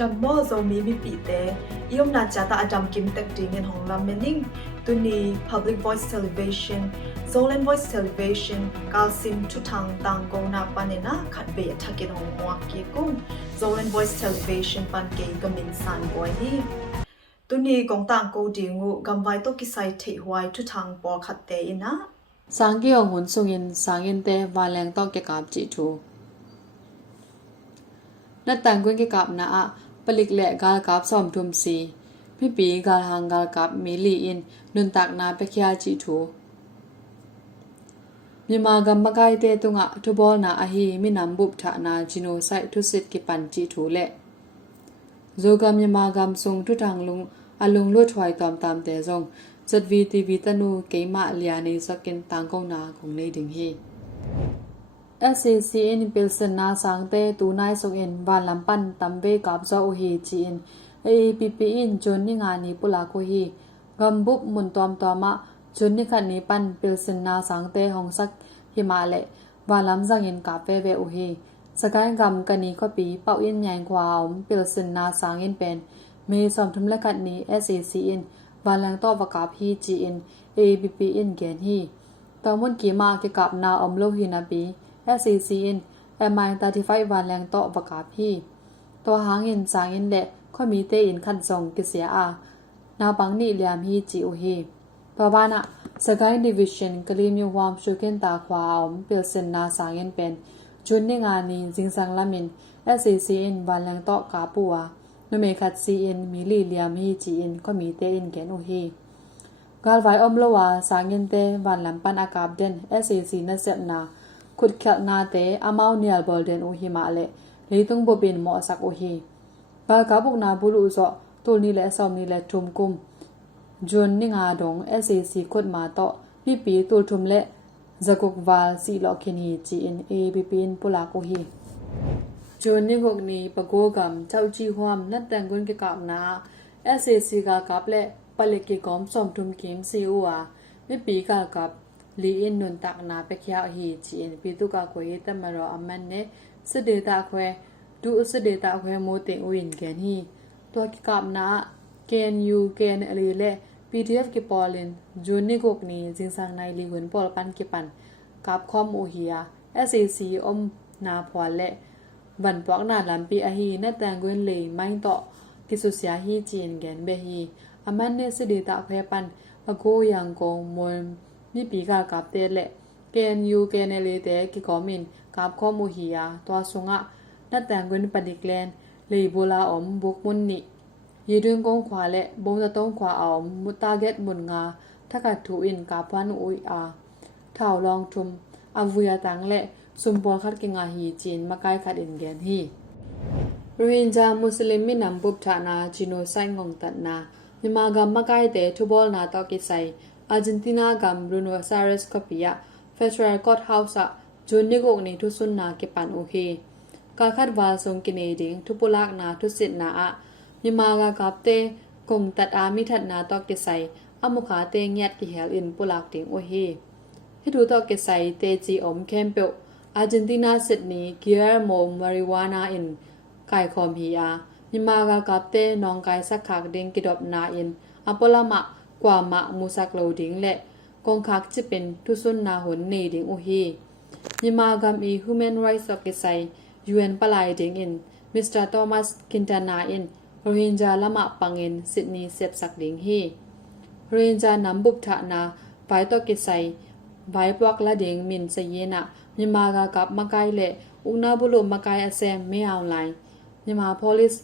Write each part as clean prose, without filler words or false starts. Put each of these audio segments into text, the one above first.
Adam mo zo mi bi pi te iom na chata Adam kim tek ding en hong lam mening tuni public voice television Zolan voice television kalsim tutang tang go na panena khat be thakin hong wa ke kung Zolan voice television pan ke gamin san boy ni tuni gong tang ko dingu gamwai to ki sai thei huai tutang po khat te ina Sangki ong hun sungin sangin te waleng to ke kap chi thu na tanggun ke kap na a palik le gal kap som thum si pi pi gal hang gal kap mi li in nun tak na pe khya chi thu Myanmar gam makai te tunga thubol na a hi mi nam bup tha na genocide thu sit ki pan chi thu le Zogam Myanmar gam sung thu thang lung alung lo thwai tom tam te zong ZVTV tanu keima liani sakin tangkong na khong nei ding hi SACN Pilsen na sangte tunai songin van lampan tambe kapza o hi chin AAPP in jonni ngani pula ko hi gambup mun tom toma jonni khani pan Pilsen na sangte hongsak himale walam zangin kape ve o hi sakai gam kani khopi pau in nyang kwa om Pilsen na sangin pen me som thum la khat ni SACN walang to wakap hi chin AAPP in gen hi tamun ki ma ke kap na omlo hi na pi SACN MI35 วันแรงโตประกาศพี่ตัวหางอินสางอินเละข้อมีเตอินคันส่งกิเสียอานาบังนี่เหลี่ยมฮีจีโอฮีตัวบ้านอะสกายดิวิชั่นกลีมิววามชูเกนตาควาอมเปิลเซนนาสางอินเป็นจุนในงานนี้จิงสังลามิน SACN วันแรงโตกาปัวนเมคัด CN มีลีเหลี่ยมฮีจีอินข้อมีเตอินแกนโอฮีกาลไวอมโลวาสางอินเตวันลำปันอากาบเดน SAC นัเซปนาขุดเขลนาเตอามาเนียลบอลเดนโอฮิมาเลลีตุงบบินหมอสักโอฮีบากาบุกนาบุลุซอตูนี่และซอมนี่และทุมกุมจวนนิงาดง SAC ขุดมาโตพี่ปีตูทุมและซะกุกวาลซีลอคินีจีเอ็นเอบีปินปุลาโอฮีจวนนิกกนีปะโกกัมเจ้าจีฮวมนัดแต่งกุนกิกาบนา SAC กากับและปะเลกิกอมซอมทุมกิมซีอูอาพี่ปีกากับลีอินนุนตักนาเปคยาฮีจีนปีตุกาโคเฮตมารออมันเนสเดตาแควดูสเดตาแควโมเตงวินแกนฮีตัวกิกาบนาเกนยูเกนอลีเล PDF กิปอลินจูนิกกนีจิงสังในลีหุนปอลปันกิปันกับคอมโอเฮีย SAC อมนาพวเลบันปอกนาลัมปีอฮีนัดแตงกวนเลไม่ต่อกิสุเสียฮีจีนแกนเบฮีอมันเนสเดตาแควปันปะโกยังกงมวลนี่ปีกากับเตเลเกนยูเกนเลเตกิกอมินกับข้อมูฮียาตัวสงะนัดแต่งกุนปดิกแลนลีโบลาอมบุกมุนนิยีดึงกงขวาและบงตะต้งขวาอมมุตาเกตมุนงาทักกัดถูอินกับพันอุยอาเท่าลองทุมอวุยตังและสุมปอคัดกิงาฮีจีนมาไกคัดอินแกนฮีโรฮิงญามุสลิมมินำบุบฐานาจิโนไซงงตัดนามิมากำมาไกเตทุบอลนาตอกิไซArgentina gam Bruno Aires Copia Federal Court House a Jun Nigok ni thu sun na ke pan o he ka khat wa song Canadian thu polak na thu sit na a Myanmar ga kapte kong tat a mi that na to ke sai amukha te ngyat ki hel in polak ting o he he thu to ke sai te chi om kempe Argentina Sydney Guillermo marijuana in kai khom hi a Myanmar ga kapte nong kai sak khak ding ki dop na in apolamaกว่ามามูซักโลดิงและกองคักจะเป็นทุสุนนาหนในดิงโอฮียิมากามอี Human Rights Officer UN ปลายดิงอินมิสเตอร์โทมัสคินตานาอินโรฮิงญาละมะปังอินซิดนีย์เซบสักดิงฮีโรฮิงญานำบุบทะนาไฟตอกิไซไวปวักละดิงมินเซเยนะยิมากากับมะไกและอุนาบุลุมะไกอแซมไม่เอาไลยิมา Police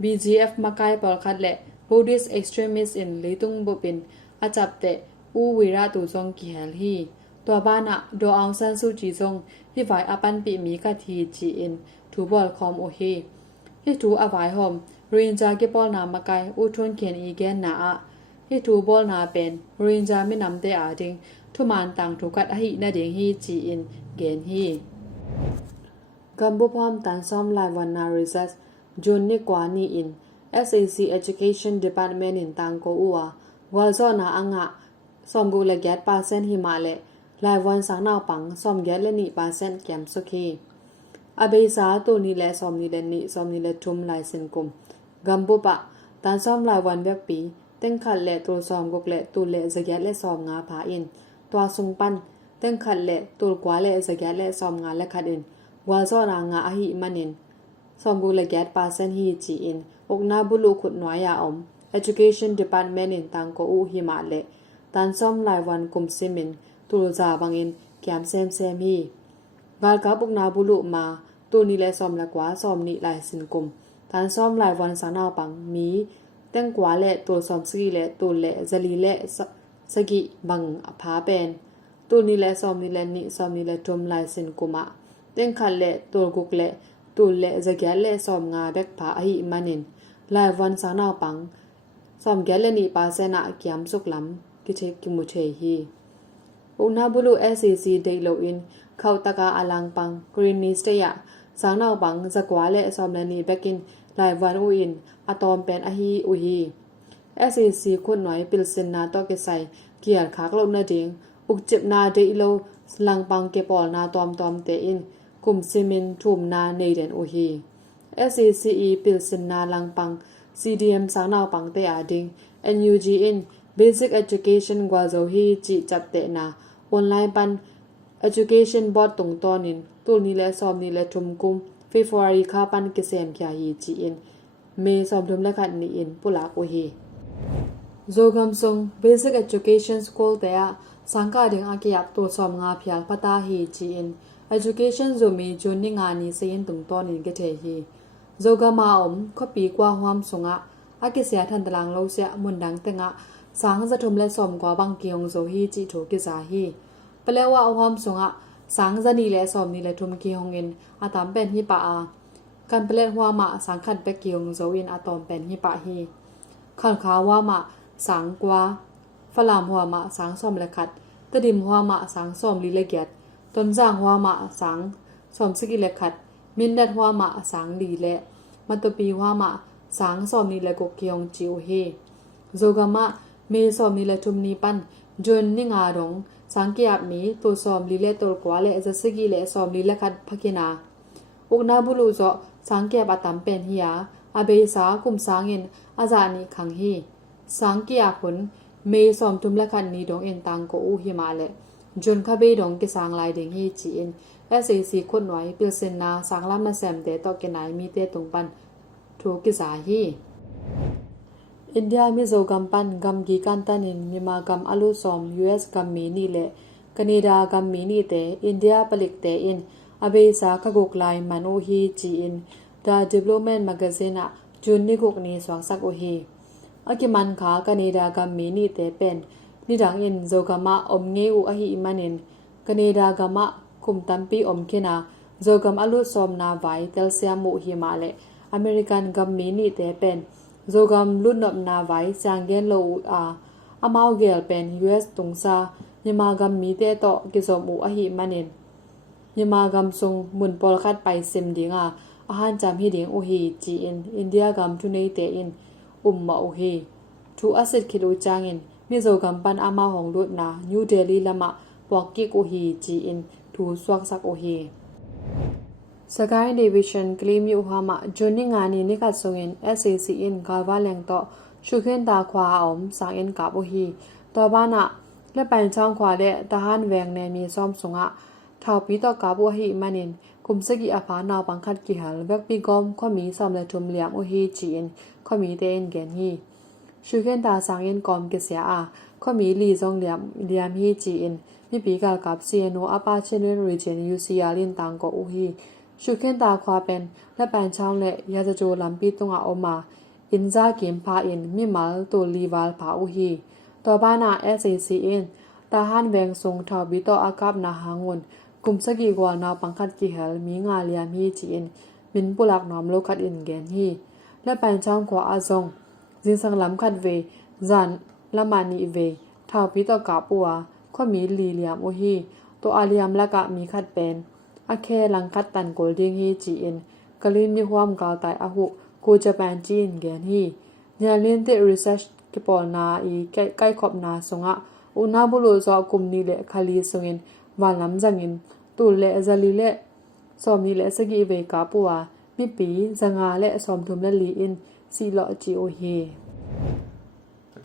BGF มะไกปอลคัดและBuddhist extremists in Litung Bopin Achapte U Wira Tu Song Ki Hel Hi Tua Bana Do Aung San Suu Kyi Song Hi Vai Apan Pi Mi Ka Thi Chi In Thu Bol Khom O Hi Hi Thu Avai Hom Rinja Ke Pol Na Makai U Thon Kien I Gen Na A Hi Thu Bol Na Pen Rinja Mi Nam Te A Ding Thu Man Tang Thu Kat Hi Na Ding Hi Chi In Gen Hi Gambu Phom Tan Som Lai Wan Na Research Jun Ni Kwa Ni In SAC Education Department in Tangko Uwa Walzona Anga Somgu le get percent Himale Lai Wan Sang Nao Pang Som get le ni percent Kem Soki อาเบสาตัวนี้แหละซอมนี่แหละนี่ซอมนี่แหละทุมลายเส้นกุมกัมบุปะตานซอมลายวันแบบปีเต็งขัดแหละตัวซอมกกแหละตัวแหละสยัดและซอมงาผาอินตัวทรงปันเต็งขัดแหละตัวกว่าและสยัดและซอมงาและขัดอินวาซอรางาอหิมันอินซอมกุละแกดปาเซนฮีจีอินอกนาบุลุขุดน้อยยาอม Education Department in ตังโกอูหิมาเลตันซอมลายวันกุมซิมินตุลจาบังอินแกมเซมฮีกาลกับอกนาบุลุมาตัวนี้แหละซอมละกว่าซอมนี่ลายสินกุมตันซอมลายวันสานาปังมีเต็งกว่าและตัวซอมสกีและตัวและซาลีและสกิบังผาเป็นตัวนี้แหละซอมนี่แหละนี่ซอมนี่แหละทุมลายสินกุมะเต็งขัดและตัวกุกและตัวและสแกและซอมงาเบกผาอหิมันินลายวันสานาปังซอมแกและนี่ปาเซนะเกียมสุกลำกิเทกิมุเทฮีอุณาบุลุ SCC เดโลอินเข้าตะกาอลังปังกรีนนิสเตียสางนาวปังสกวาและซอมและนี่เบกินลายวันอุอินอะตอมเป็นอหิอุฮี SCC คนหน่อยปิลเซนนาตอเกไซเกียร์ขากลบนาเดงอุกจิบนาเดโลลังปังเกปอลนาตอมเตอินกุมซิมินทุมนาเนเดนอุฮี SCCE ปิลเซนนาลังปัง CDM สางนาวปังเตอาดิง NUG in Basic Education กว่าโซฮีจิจับเตนาออนไลน์ปัน Education Board ตรงตอนินตัวนี้และซอมนี้และทุมกุม February คาปันเกษมขียฮีจีอินเมซอมทุมและขัดนี้อินปุลากุฮีโซกัมซง Basic Education School เตะสังกัดเด็กอากิยับตัวซอมงาพิยาปตาฮีจีอินEducation โซมีจนนิงานีเซียนตรงตอนินเกเทฮีโซกามาอมข้อปีกว่าหวามสงะอากิเสียทันตลังเราเสียมุนดังเตงะสังจะทุมและซอมกว่าบางเกียงโซฮีจิโถกิซาฮีเปลว่าหวามสงะสังจะนี่และซอมนี่และทุมเกียงอินอาตามเป็นฮิปะอาการเปลหัวมาสังขัดเปเกียงโซอินอาตอมเป็นฮิปะฮีขันขาว่ามาสังกว่าฝรั่งหัวมาสังซอมและขัดตะดิมหัวมาสังซอมลิเลเกตต้นจ้างหัวมาสังซอมสกิเลขัดมินดัดหัวมาสังดีและมัตปีหัวมาสังซอมนี่และกเกียงจิวเฮโซกามะเมซอมนี่และทุมนีปันจนนิงาดงสังเกียบมีตัวซอมลิเลตลกว่าและจะสกิเลซอมลิและขัดพักินาอุกนาบุลูโซสังเกียบอตัมเป็นเฮียอาเบสาคุมสังเงินอาจานิขังฮีสังเกียผลเมซอมทุมและขัดนี้ดงเอ็นตังโกอูฮิมาเลจนข้าเบดงกิสางลายเดงฮีจีอินSAC คนหน่อยปิลเซนนาสังลำมาแซมเตตอเกนายมีเตตรงปันถูกิสาฮีอินเดียมิโซกัมปันกัมกีกันตันินมีมากัมอลูซอม US กัมมีนี่และแคนาดากัมมีนี่เตอินเดียผลิตเตอินอเบสาขกุกลายมันโอฮีจีอิน The Development Magazine จุนนิกุกนีสวงสักโอฮีอากิมันขาแคนาดากัมมีนี่เตเป็นนิดังอินโซกามะอมเงอูอหิมันินแคนาดากามะคุมตัมปีอมเคนาโซกัมอลุซอมนาไวเตลเซียมูฮิมาเลอเมริกันกัมมีนี่เตเป็นโซกัมลุนนบนาไวจางเกนโลอามาวเกลเป็น US ตุงซาญมากัมมีเตโตกิซอมูอหิมันินญมากัมซงมุนปอลคัดไปเซมดิงอาหารจามฮิดิงโอฮีจีอินเดียกัมทุเนเตอินมาโอฮีทูอาซิดคิโลจางอินมิโซกัมปันอามาหงลุดนานิวเดลีละมะปอกกิกโอฮีจีอินทูสวักสักโอฮีสกายดิวิชันคลีมยูฮามะจนนิงานีนิกัดส่งอิน SAC อินกาลวาแรงต่อชูเคนตาควาอมสังอินกับโอฮีต่อบ้านะและไปช่างควาและทหารแวงในมีซ้อมสงะท้าวปีต่อกับโอฮีมันินคุมสกิอาภานาวบังคัดกิหัลเวกปีกอมข้อมีซ้อมและทุมเหลี่ยมโอฮีจีอินข้อมีเตอินแกนฮีชูเคนตาสังอินกอมเกษยข้อมีลีซงเหลี่ยมฮีจีอินมีปีกาลกับ CNO อาปาเชนเวนรีเจน UCR ลินตังก็อูฮีชูเคนตาควาเป็นและแปนช่างและยาจะโจลัมปีตงอาออกมาอินซาเกมพาอินมิมัลตัวลีวาลพาอูฮีต่อบ้านา SAC อินตาฮันแวงทรงทาวบิโตอากับนาหางวนกุมสกิกวานาปังคัดกิเฮลมีงาเลียมฮีจีอินมินปุลักนอมโลคัดอินแกนฮีและแปนช่างควาอาซงจินสังลัมคัดเวจันละมานีเวทาวบิโตกาปัวข้อมีลีเลียมโอฮีตัวอาเลียมและกะมีคัดเป็นอาเคลังคัดตันโกลดิงฮีจีอินกะลิมมีความกาวตายอาหุกูจะแปนจีนแกนฮีเนลินเตรีเซชกิปอลนาอีใกล้ขอบนาสงะอุนาบุโลซอกุมนีเลคาลีสงินวานลำจังินตูเลซาลีเล สอมนี้และสกีเวกาปัวมิปีจังาและสอมทุมและลีอินซีเลาะจีโอเฮ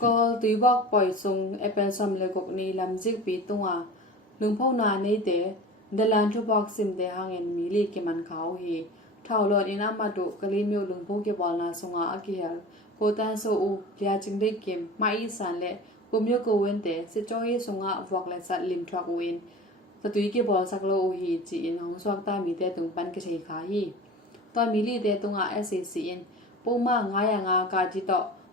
ก็ตุยบอกปล่อยทรงเอเปนซอมเลกกนี้ลำจิกปีตุงลุงพ่อนาในเตเดลันทุบอกซิมเดหังเอ็นมีลีกิมันเขาเฮเท่าลอดอินามาดุกะลิมิวลุงพ่อเก็บบอลนาสงาอากิเฮลโกตันโซอูเลียจิงได้เกมมาอีสันและกุมโยโกเวนเตสิจอยสงาฟอกและสัตลิมทรักเวนตะตุยเก็บบอลสักโลฮีจีอินของสวกตามีเตตุงปันกะใช้ขาฮีตอนมีลีเตตุงอา SACN ปูมางายางากาจิโต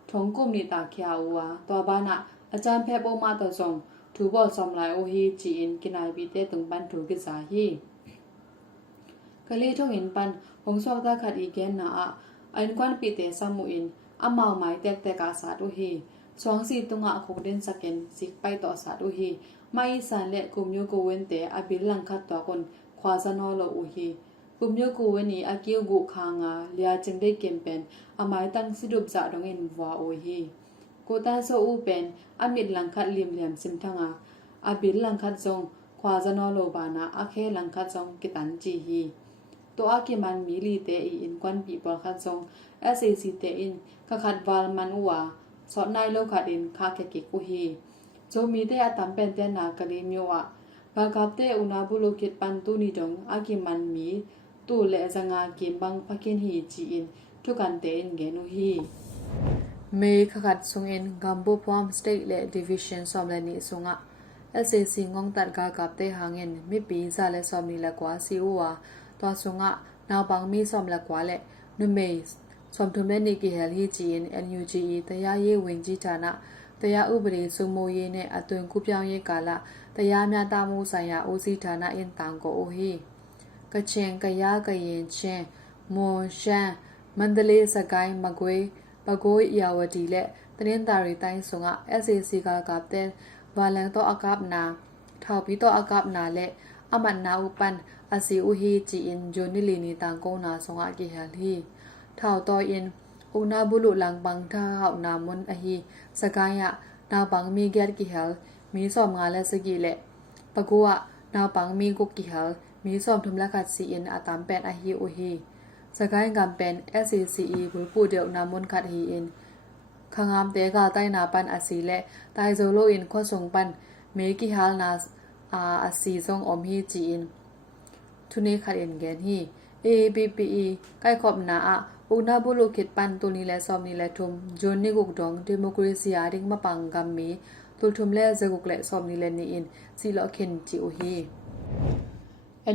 ทงกุมนิตาเคียววาตัวบ้านะอาจารย์แพปูมาต่อส่งถูบอลสมลายโอฮีจีอินกินายบีเตตุงปันถูกิสาฮีกะลีทงอินปันของสวกตาขัดอีเกนนาอันกวนปีเตซัมมุอินอามาหมายแตกกาสาดุฮีสองสีตุงอาคงเดนสเกนสิกไปต่อสาดุฮีไม่สันและกุมโยโกเวนเตอบิลลังคัดตัวคนควาซานอโลอุฮีกุมโยโกเวนีอากิวกุคางาเลียจึงได้เกมเป็นอาหมายตั้งสิดุบจะดงเอ็นวาโอฮีกูตาโซอูเป็นอามิดลังคัดเหลี่ยมซิมทังอาบิลลังคัดจงควาซานอโลบานาอาเคลังคัดจงกิตันจีฮีตัวอากิมันมีลีเตอีอินกวนปีบอลคัดจง SAC เตอินกะขัดวาลมันอัวสอดนายโลขัดอินคาเคกิกุฮีโจมีเตอตัมเป็นเตนากะลิมิวะกากับเตอุนาบุโลกิตปันตุนิดงอากิมันมีตูและจังาเกมบังพักินฮีจีอินทุกันเตอินเกนุฮีเมคขัดทรงอินกัมบูพอมสเตทและดิวิชั่นซอมและนิสงะ SAC งงตัดกากับเตหางเงินมีปีซาและซอมนี่ละกว่าซิวะตัวสงะนาวบังมีซอมละกว่าและนุเมสสมทุมและนิกิเฮลฮีจีอิน NUGE ตยาเยวิงจีจานะตยาอุบรีสุโมเยเนอตุนคุปยองเยกาละตยาမြတာမှုဆိုင်ရာဦးစီးဌာနအင်တန်ကိုအိုဟီကချင်ကယားကရင်ချင်းမွန်ရှမ်းမန္တလေးစကိုင်းမကွေးပဲခူးယာဝတီและတနင်္သာရီတိုင်းဆုံက SAC ကကပ်တဲ့ဝါလန်တော့အကပ်နာထောက်ပြီးတော့အကပ်နာและအမတ်နာဥပန်အစီဥဟီချီအင်ဂျိုနီလီနီတန်ကုန်းနာဆုံကကိဟလီထောက်တော့အင်อุนาบุลุลังบังท่าเฮานามุนอหีสกายะนาบังมีแกดกิเฮลมีสอมงาและสกีและปะกัวนาบังมีกุกกิเฮลมีสอมทุมละกัดซีอินอาตามเป็นอหีโอฮีสกายกำเป็น SACE บุปูเดียวนามุนคัดฮีอินขงามเตกาใต้นาปันอาศีและไตโซโลอินข้อส่งปันเมกิฮาลนาอาศีทรงอมฮีจีอินทุนี้คัดอินแกนฮี ABPE ใกล้ขอบนาอุณาบุโลคิดปันตุนีและซอมนีและทุมโจนนิกุกดองเดโมคราซีอาริงมาปังกัมมีตุลทุมและเจกุกและซอมนีและนีอินซีลอเคนจิโอฮี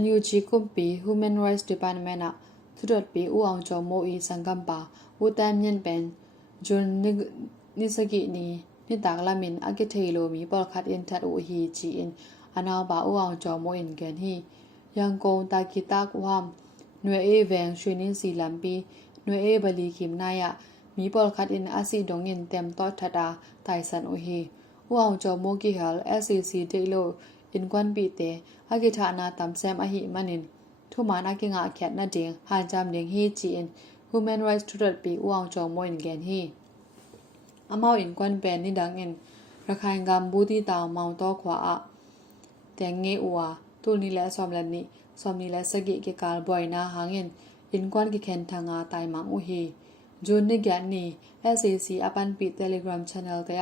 NUG กุมปี Human Rights Department อะทุดปีอูอังจอมโมอีสังกัมปาอุตานเมียนเป็นโจนนิสกินีนิตากลามินอากิเทโลมีปอลคัดอินทัดโอฮีจีอินอนาบาอูอังจอมโมอินแกนฮียังกงตากิตากวามหน่วยเอแวงชวยนินสีลัมปีหน่วยเอบลีคิมนายะมีปอลคัดอินอาซีดงเงินเต็มตอดทัดาไตสันโอฮีว่าวจอโมกิฮัล SAC เดโลอินกวนปีเตอากิทานาตัมแซมอหิมันินทุมานอากิงาแคทนาเดงหานจามเดงฮีจีอิน Human Rights ทุดปีว่าวจอโมอินแกนฮีอามาอินกวนเป็นนิดังอินระคายงามบูตีตาวเมาตอขวาอะแต่งเงอัวตุลนีและซอมแลนนี่ซอมนีและสกิเกกาลบ่อยนาหางอินอินกวนกิเคนทางาไตมังอุฮีจูนนิแกนนี่ SAC อปันปี Telegram Channel เตะ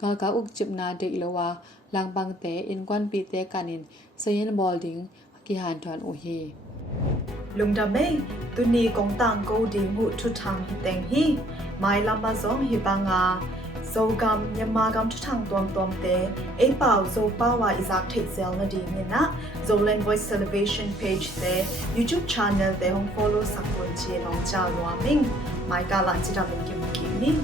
กากาอุกจิบนาเด็กเลวาลังบังเตอินกวนปีเตกานินเซยนบอลดิงกิหานทอนอุฮีลุงดาเมตุนีกงตังโกดีมุทุทังฮิเตงฮีไมลามาซอมฮิบังอาโซกัมยามากำทุทังตวมเตเอเป่าโซป้าวาอิซักเทเซลนาดีเนนะ Zolan Voice Television page เต YouTube channel เตฮง follow สักคนเชียร์น้องจาวนัวมิงไมกาลันจิราเป็นกิมกิมนี่